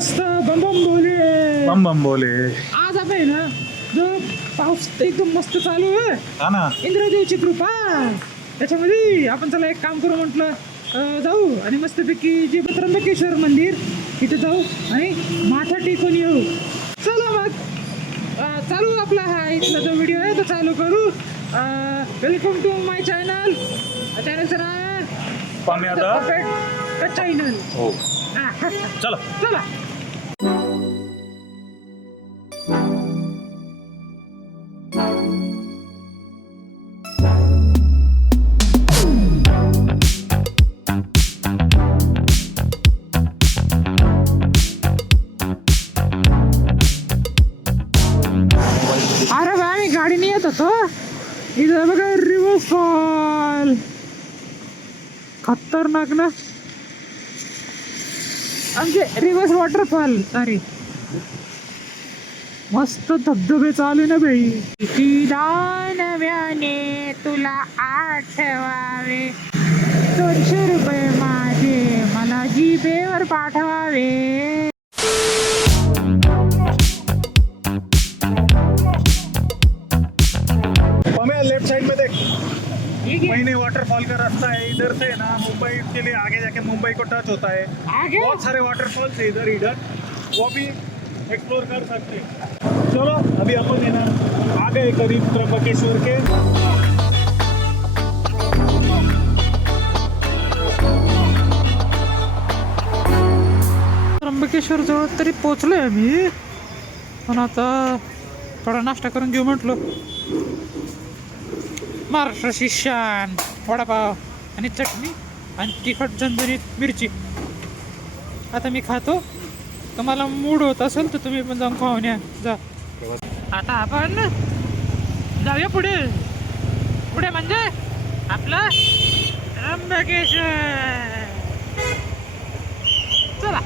मस्त बम बम बोले. बम बम बोले. आज आपण आहे ना जो पाऊस एकदम मस्त चालू आहे हा ना. इंद्रदेवची कृपा त्याच्यामध्ये आपण चला एक काम करू म्हटलं जाऊ आणि मस्तपैकी जे त्र्यंबकेश्वर मंदिर तिथे जाऊ आणि माथा टेकून येऊ. चला मग चालू आपला हा इथला जो व्हिडिओ आहे तो चालू करू. Welcome to my channel. चॅनलचं नाव चॅनल. हो चला चला. अरे बा मी गाडीने येत होतो इथं बघा रिव्हर फॉल खतरनाक ना आमचे रिव्हर्स वॉटरफॉल. अरे मस्त धबधबे चालू ना बाई. किती दानव्याने तुला आठवावे 200 रुपये माझे मला जीपेवर पाठवावे. लेफ्ट साइड में देख ठीक है मैंने वाटरफॉल का रास्ता है इधर से ना मुंबई के लिए आगे जाके मुंबई को टच होता है. आगे बहुत सारे वाटरफॉल्स है इधर इधर वो भी एक्सप्लोर कर सकते हैं. चलो अभी अपन है ना आ गए करीब त्र्यंबकेश्वर के. त्र्यंबकेश्वर जवळ तरी पोहोचलोय आम्ही पण आता थोडा नाश्ता करून घेऊ म्हटलो. महाराष्ट्राची शान वडापाव आणि चटणी आणि तिखट झणझणीत मिरची. आता मी खातो. तुम्हाला मूड होत असेल तर तुम्ही पण जाऊन खाऊन या. जा आता आपण जाऊया पुढे. पुढे म्हणजे आपलं त्र्यंबकेश्वर. चला.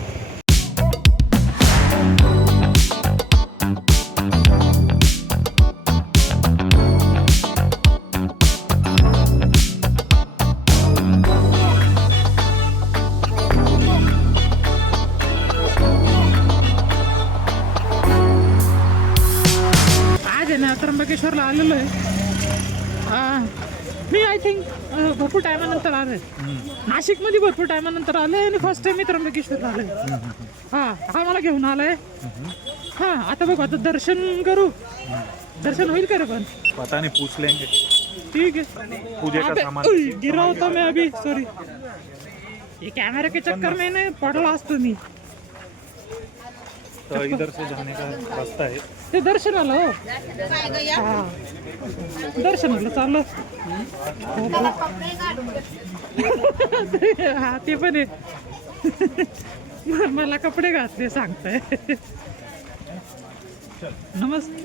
त्र्यंबकेश्वरला आलेलो आहे. मी आय थिंक भरपूर टायमानंतर आलोय. नाशिकमध्ये भरपूर टायमानंतर आलोय आणि फर्स्ट टाइम मी त्र्यंबकेश्वरला आलोय. हा मला घेऊन आलाय. आता बघू आता दर्शन करू. दर्शन होईल का रे पण पता नहीं पूछ लेंगे. ठीक है. पूजे का सामान गिरा होता मैं अभी सॉरी. ये कैमरे के चक्कर में नहीं पडला असतो मी. तो इधर से जाने का रास्ता है. ते दर्शनाला हो. दर्शनाला चाललं. हा ते पण आहे. मला कपडे घातले सांगताय. नमस्ते.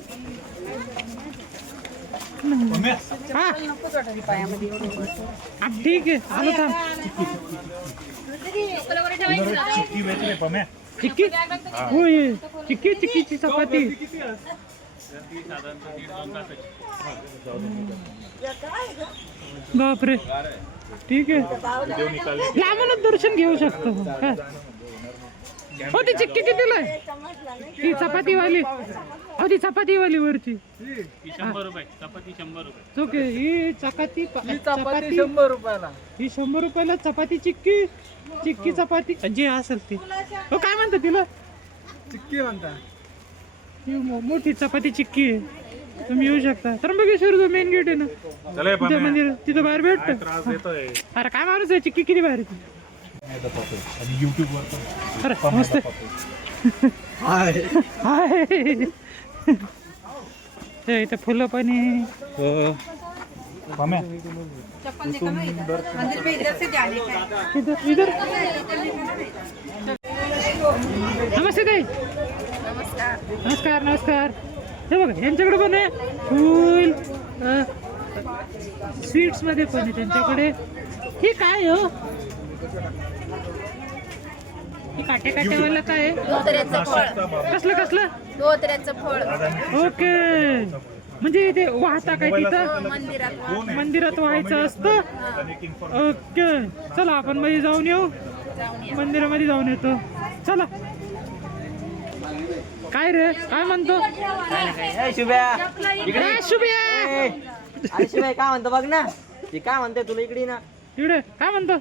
हा ठीक आहे आलो थांब. चिक्की बेच रहे पम्या. चिक्की होय चिक्कीची चपाती. बापरे ठीक आहे. लांबूनच दर्शन घेऊ शकतो. हो ती चिक्की कितीला आहे. ती चपातीवाली ती चपातीवाली वरची 100 रुपये चपाती 100 रुपये. ओके. ही चपाती 100 रुपयाला. ही 100 रुपयाला चपाती चिक्की चपाती जे असेल ती. हो काय म्हणतात तिला चिक्की म्हणता. ही मोठी चपाती चिक्की आहे. तुम्ही येऊ शकता. त्र्यंबकेश्वर जो मेन गेट आहे ना चले तिथे मंदिर तिथं बाहेर भेटत. त्रास देतोय. अरे काय माणूस आहे. चिक्की किती बाहेर येते. आणि YouTube वर पण अरे मस्त हाय हाय. ते इथं फुलं पण आहे. पम्या मंदिर में इधर से जाने का है. इधर नमस्ते ताई. नमस्कार नमस्कार. हे बघा यांच्याकडे पण आहे फुल. स्वीट्स मध्ये पण आहे त्यांच्याकडे. हे काय हो हे काट्यावाला काय आहे. धोत्र्याचं फळ. कसलं धोत्र्याचं फळ. ओके. म्हणजे ते वाहता काय तिथं मंदिरात मंदिरात व्हायचं असतं. ओके चला आपण मध्ये जाऊन येऊ. मंदिरामध्ये जाऊन येतो. चला काय रे काय म्हणतो शुभ्या ए, शुभ्या अरे शुभ्या काय म्हणतो बघ ना ती काय म्हणते तुला इकडे ना इकडे काय म्हणतो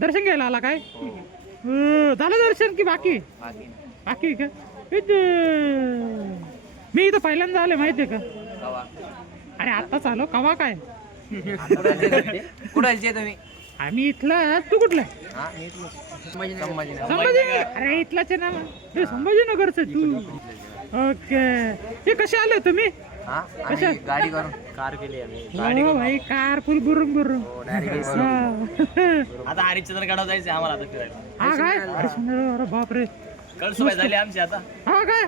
दर्शन घ्यायला आला काय झालं दर्शन की बाकी बाकी का मी इथं पहिल्यांदा आले माहितीये का अरे आत्ताच आलो कवा काय कुठे तुम्ही आम्ही इथला तू कुठला संभाजीनगर संभाजीनगर अरे इथलाच आहे ना हे संभाजीनगरचं तू ओके हे कसे आले तुम्ही कशा गाडी करून कार केली आम्ही हो भाई कार फुल बुरुम बुरुम आता हरिश्चंद्र गडावर जायचं आम्हाला आता फिरायला हा काय अरे बापरे कळसुबाई झाली आमची आता हा काय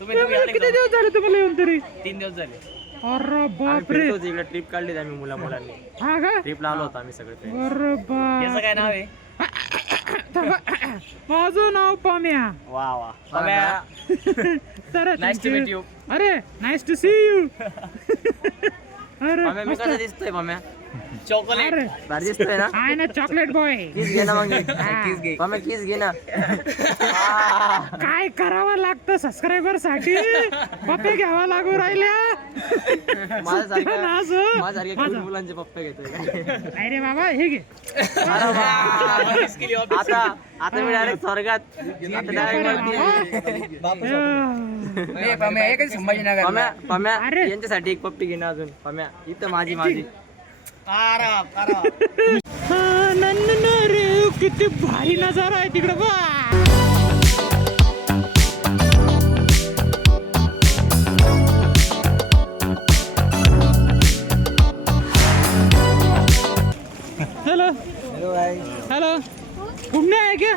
तुम्ही किती दिवस झाले तुम्हाला येऊन तरी 3 दिवस झाले अरे बापरे इकडे ट्रिप काढली आम्ही मुलांनी हा का ट्रिपला आलो होतो आम्ही सगळे अरे बाप याचं काय नाव आहे माझं नाव पाम्या वा वा तर नाईस टू मीट यू अरे नाईस टू सी यू अरे मी कसं दिसतोय माम्या चॉकलेट अरे भारी दिसतोय ना आहे ना चॉकलेट बॉय किस घे ना मग किस घे माम्या किस घे ना काय करावं लागतं सबस्क्रायबर साठी पप्पे घ्यावा लागू राहिल्या माझ्यासारख्या क्यूट मुलांचे पप्पे घेतोय अरे बाबा हे घे आता मी डायरेक्ट स्वर्गात अरे. यांच्यासाठी एक पप्पी घेणं अजून पम्या इथं माझी हा, रे किती भारी नजारा आहे तिकडे बा हेलो हेलो घूमने आए क्या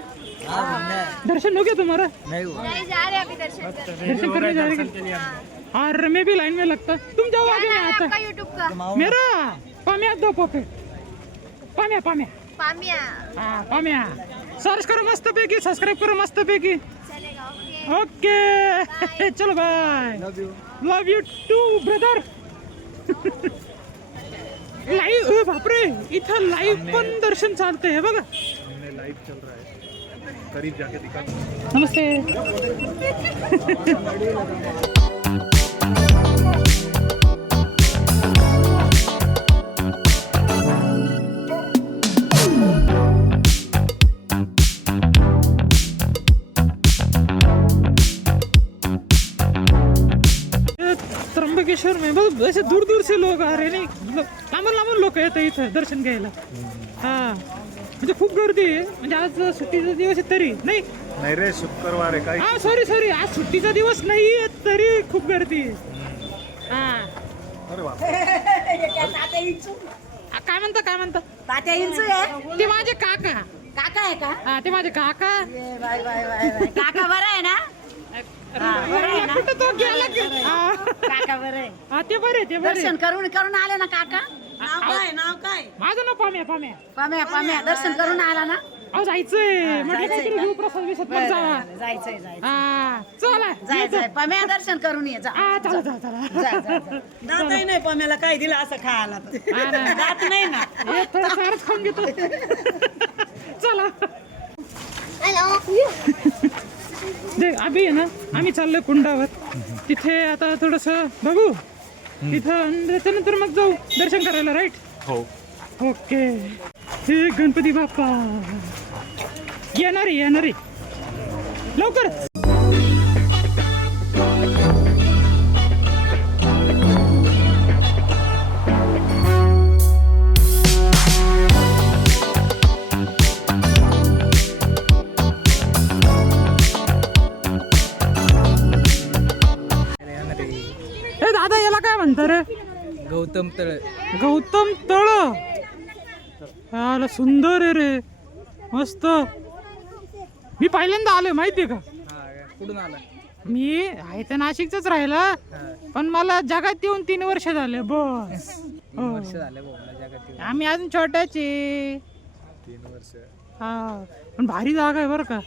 दर्शन हो गया तुम्हारा नहीं जा रहे अभी दर्शन करने। दर्शन करने जा रहे हैं और मैं भी लाइन में लगता तुम जाओ आगे मैं आता आपका यूट्यूब का मेरा पाम्या दो पप्पे पाम्या पाम्या पामिया हाँ पाम्या सर्च करो मस्त पैकी सब्सक्राइब करो मस्त पैकी चलेगा ओके ओके चलो bye love you too brother live बापरे इथं लाईव्ह पण दर्शन चालते हे बघा लाइव चल रहा है करीब जाके दिखा नमस्ते त्र्यंबकेश्वर में बहुत ऐसे दूर दूर से लोग आ रहे नहीं मतलब लांबून लांबून लोक येतात इथं दर्शन घ्यायला हा म्हणजे खूप गर्दी आहे म्हणजे आज सुट्टीचा दिवस आहे तरी नाही नहीं रे शुक्रवार है हा सॉरी आज सुट्टीचा दिवस नाही तरी खूप गर्दी आहे हा अरे बाप काय म्हणता तात्या इंचू आहे ते माझे काका काका आहे का हा ते माझे काका ये बाय बाय बाय बाय काका बरं आहे ना बरं आहे ना कुठं तो गेला की हा. काका बरं आहे हा ते बरे दर्शन करून करून आले ना काका नाव काय माझं ना पाम्या पम्या दर्शन करून आला ना अहो जायचंय म्हटलं काहीतरी घेऊ प्रसाद विसाद मग जावा जायचंय हा चला जायचंय पम्या दर्शन करून ये जा हा चला दातही नाही पम्याला काय दिलं असं खायला तर. दात नाही ना हे थोडं सारच खाऊन घेतो चला देख अभि आहे ना आम्ही चाललोय कुंडावर तिथे आता थोडस बघू तिथं आणि त्याच्यानंतर मग जाऊ दर्शन करायला राईट हो ओके हे गणपती बाप्पा येणार लवकर ए दादा याला काय म्हणता रे गौतम तळ गौतम तळ याला सुंदर आहे रे मस्त मी पहिल्यांदा आलोय माहितीये का कुठून आला मी आहे तर नाशिकच राहिला पण मला जगात येऊन 3 वर्ष झाले बस हो. झालं भाऊ जगात आम्ही अजून छोट्याचे 3 वर्ष हा पण भारी जागा आहे बरं का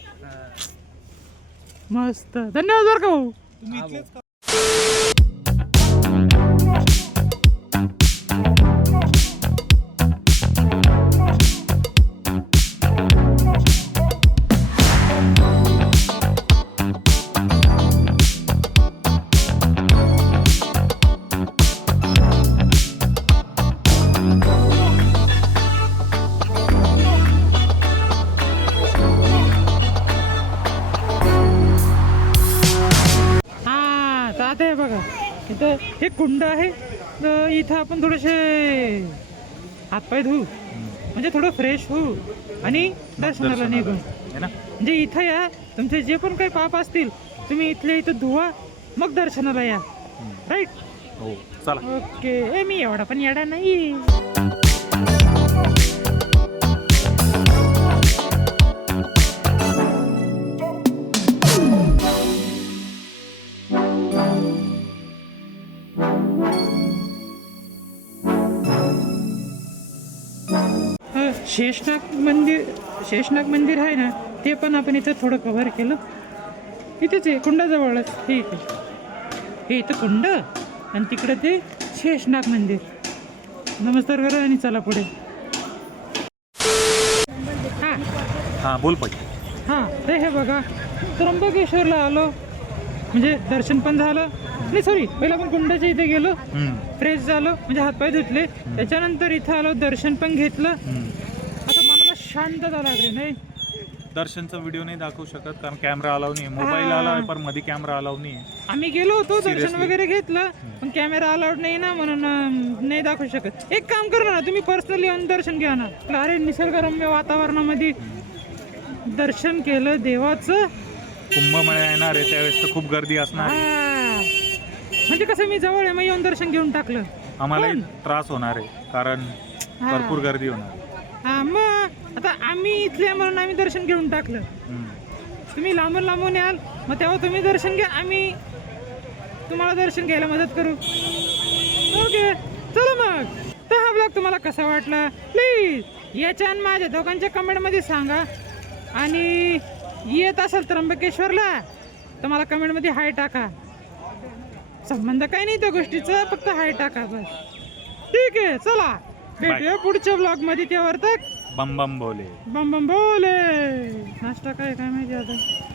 मस्त धन्यवाद बरं का भाऊ आता हे बघा इथं हे कुंड आहे, तर इथं आपण थोडेसे हातपाय धुवू, म्हणजे थोडं फ्रेश होऊ आणि दर्शनाला निघू. है ना? म्हणजे इथं या, तुमचे जे पण काही पाप असतील तुम्ही इथल्या इथं धुवा, मग दर्शनाला या. राईट? हो चला. ओके. मी एवढा पण येडा नाही. शेषनाग मंदिर आहे ना, ते पण आपण इथं थोडं कव्हर केलं. इथेच आहे, कुंडाजवळच. ठीक आहे, हे इथं कुंड आणि तिकडे ते शेषनाग मंदिर. नमस्कार करा आणि चला पुढे. हां हां बोल पाहिजे. हां, तर हे बघा, त्र्यंबकेश्वरला आलो, म्हणजे दर्शन पण झालं. नाही सॉरी, पहिला आपण कुंडाच्या इथे गेलो, फ्रेश झालो, म्हणजे हातपाय धुतले. त्याच्यानंतर इथं आलो, दर्शन पण घेतलं. आता मनाला शांतता लागली. नाही, दर्शनचा व्हिडिओ नाही दाखवू शकत कारण कॅमेरा अलाव नाही, मोबाईल अलाव आहे पण मध्ये कॅमेरा अलाव नाही. आम्ही गेलो होतो, दर्शन Seriously? वगैरे घेतलं, पण कॅमेरा अलाउड नाही ना, म्हणून नाही दाखवू शकत. एक काम करा ना, तुम्ही पर्सनली येऊन दर्शन घ्या ना. अरे निसर्गरम्य वातावरणामध्ये दर्शन केलं देवाचं. कुंभमेळा येणार आहे त्यावेळेस तर खूप गर्दी असणार आहे. हा. म्हणजे कसं, मी जवळ आहे, मग येऊन दर्शन घेऊन टाकलं. आम्हाला पण त्रास होणार आहे कारण हा. भरपूर गर्दी होणार आहे. हा, मग आता आम्ही इथले म्हणून आम्ही दर्शन घेऊन टाकलं. तुम्ही लांबून लांबून याल, मग तेव्हा तुम्ही दर्शन घ्या, आम्ही तुम्हाला दर्शन घ्यायला मदत करू. ओके, चला मग. तर हा ब्लॉग तुम्हाला कसा वाटला प्लीज याच्या आणि माझ्या दोघांच्या कमेंटमध्ये सांगा. आणि येत असेल त्र्यंबकेश्वरला तर मला कमेंटमध्ये हाय टाका. संबंध काही नाही त्या गोष्टीचा, फक्त हाय टाका बस. ठीक आहे, चला भेटूया पुढच्या ब्लॉगमध्ये. त्यावर तक बम बम बोले. बम बम बोले. नाश्ता काय माहिती आता.